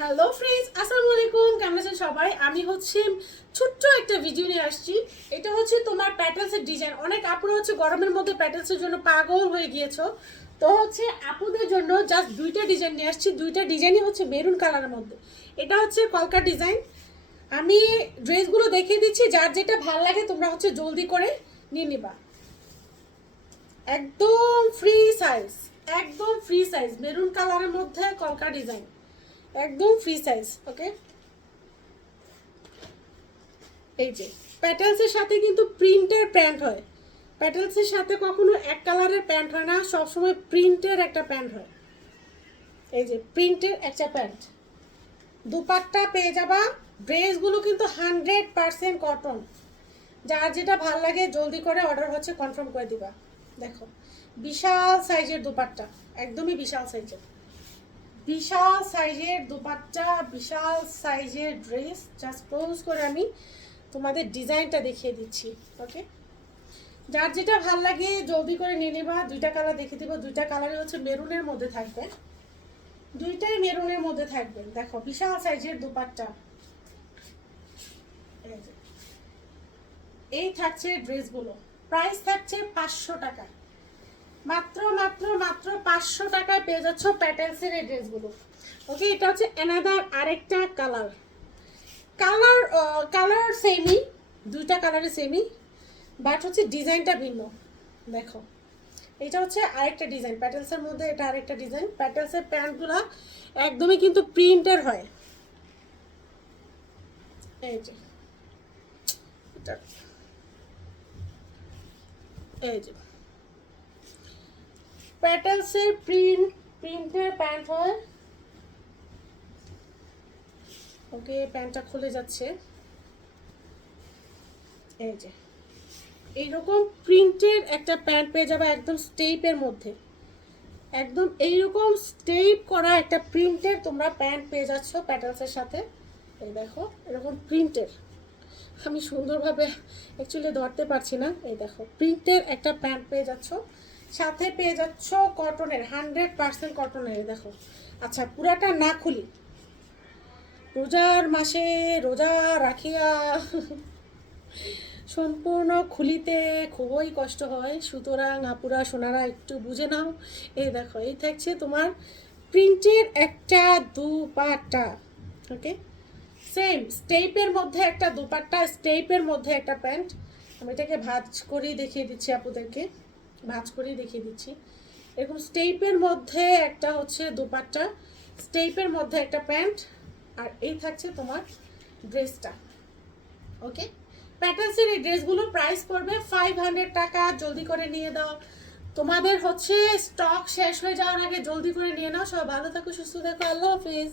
Hello friends আসসালামু আলাইকুম কেমন আছেন সবাই? আমি হচ্ছে ছোট্ট একটা ভিডিও নিয়ে আসছি। এটা হচ্ছে তোমার প্যাটেলসের ডিজাইন অনেক আপুরা হচ্ছে গরমের মধ্যে প্যাটেলসের জন্য পাগল হয়ে গিয়েছো। তো হচ্ছে আপুদের জন্য জাস্ট দুইটা ডিজাইন নিয়ে আসছি। দুইটা ডিজাইনই হচ্ছে মেরুন কালারের মধ্যে। এটা হচ্ছে কলকা ডিজাইন আমি ড্রেসগুলো দেখিয়ে দিচ্ছি। যার যেটা ভালো লাগে তোমরা হচ্ছে জলদি করে নিয়ে নিবা। একদম ফ্রি সাইজ একদম ফ্রি সাইজ মেরুন কালারের মধ্যে কলকা ডিজাইন একদম ফ্রি সাইজ ওকে এই যে প্যাটেলসের সাথে কিন্তু প্রিন্টের প্যান্ট হয়। প্যাটেলসের সাথে কখনো এক কালারের প্যান্ট হয় না, সবসময় প্রিন্টের একটা প্যান্ট হয়। এই যে প্রিন্টের একটা প্যান্ট দুপাট্টা পেয়ে যাবা ড্রেসগুলো কিন্তু হান্ড্রেড পারসেন্ট কটন যার যেটা ভালো লাগে, জলদি করে অর্ডার হচ্ছে কনফার্ম করে দিবা। দেখো, বিশাল সাইজের দুপাট্টা, একদমই বিশাল সাইজের বিশাল সাইজের দুপাট্টা, বিশাল সাইজের ড্রেস জাস্ট ক্লোজ করে আমি তোমাদের ডিজাইনটা দেখিয়ে দিচ্ছি ওকে যার যেটা ভালো লাগে জলদি করে নিয়ে নেবা, দুইটা কালার দেখিয়ে দেবো, দুইটা কালারই হচ্ছে মেরুনের মধ্যে থাকবে। দুইটাই মেরুনের মধ্যে থাকবে, দেখো, বিশাল সাইজের দুপাট্টা। এই থাকছে ড্রেসগুলো প্রাইস থাকছে পাঁচশো টাকা। মাত্র মাত্র পাঁচশো টাকায় পেয়ে যাচ্ছ প্যাটেলসের এই ড্রেসগুলো। ওকে এটা হচ্ছে অ্যানাদার আরেকটা কালার কালার কালার সেমই দুইটা কালারে সেমই বাট হচ্ছে ডিজাইনটা ভিন্ন। দেখো, এটা হচ্ছে আরেকটা ডিজাইন প্যাটেলসের মধ্যে এটা আরেকটা ডিজাইন প্যাটেলসের প্যান্টগুলো একদমই কিন্তু প্রিন্টের হয়। এই যে এই যে। প্যাটেলসের প্রিন্ট প্রিন্টের প্যান্ট হয়। ওকে প্যান্টটা খুলে যাচ্ছে। এই যে। এইরকম প্রিন্টের একটা প্যান্ট পেয়ে যাবে একদম স্টেপের মধ্যে। একদম এইরকম স্টেপ করা একটা প্রিন্টের তোমরা প্যান্ট পেয়ে যাচ্ছ প্যাটেলসের সাথে। এই দেখো, এরকম প্রিন্টের আমি সুন্দরভাবে অ্যাকচুয়ালি ধরতে পারছি না। এই দেখো প্রিন্টের একটা প্যান্ট পেয়ে যাচ্ছ। সাথে পেয়ে যাচ্ছ কটনের হান্ড্রেড পার্সেন্ট কটনের দেখো। আচ্ছা পুরাটা না খুলি। রোজার মাসে রোজা রাখিয়া সম্পূর্ণ খুলিতে খুবই কষ্ট হয়। সুতরাং আপুরা, সোনারা, একটু বুঝে নাও। এই দেখো, এই থাকছে তোমার প্রিন্টের একটা দুপাট্টা ওকে সেম স্টেপের মধ্যে একটা দুপাট্টা স্টেপের মধ্যে একটা প্যান্ট। আমি এটাকে ভাজ করেই দেখিয়ে দিচ্ছি আপুদেরকে। ভাজ করেই দেখিয়ে দিচ্ছি। এরকম স্টেপের মধ্যে একটা হচ্ছে দুপাট্টা, স্টেপের মধ্যে একটা প্যান্ট, আর এই থাকছে তোমার ড্রেসটা। ওকে? প্যাটার্নসের এই ড্রেসগুলো প্রাইস পড়বে ফাইভ হান্ড্রেড টাকা, জলদি করে নিয়ে দাও। তোমাদের হচ্ছে স্টক শেষ হয়ে যাওয়ার আগে জলদি করে নিয়ে নাও। সব ভালো থাকো, সুস্থ থাকো। আল্লাহ হাফিজ।